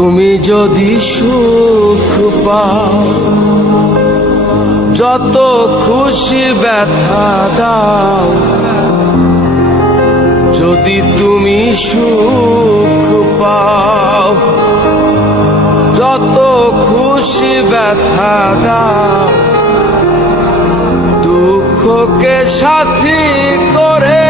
তুমি যদি সুখ পাও, যত খুশি ব্যথা দাও, যদি তুমি সুখ পাও, যত খুশি ব্যথা দাও, দুঃখকে সাথী করে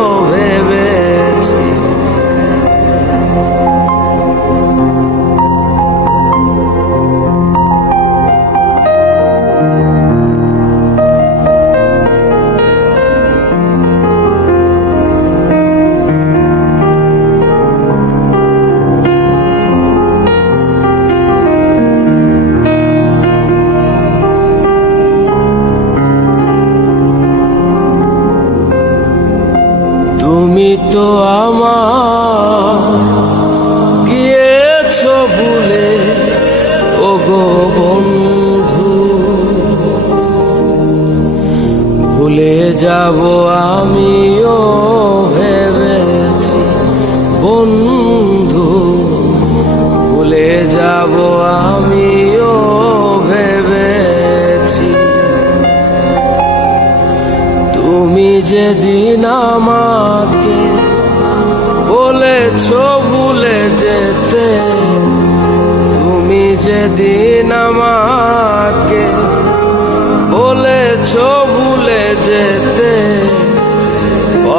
তুমি তো আমার গিয়েছ ভুলে ও গো বন্ধু। ভুলে যাব আমিও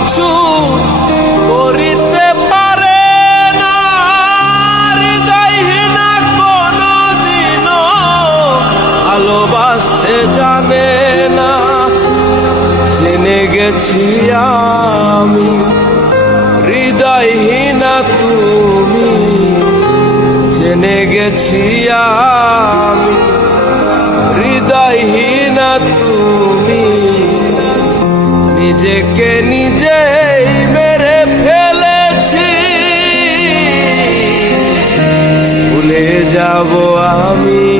কিছু করিতে পারে না। কোনদিনও ভালোবাসতে না। জেনে গেছি আমি, হৃদয়হীনা তুমি। জেনে গেছি আমি, হৃদয়হীনা তুমি। নিজেকে নিজেই যাব আমিও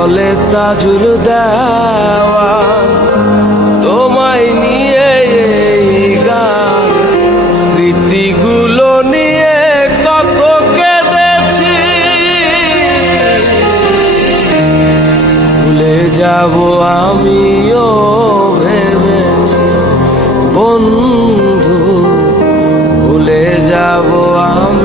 বলে তাজুল দেওয়া, তোমায় নিয়ে এই গান। স্মৃতিগুলো নিয়ে কত কেঁদেছি। ভুলে যাব আমিও ভেবেছি। বন্ধু, ভুলে যাব আমি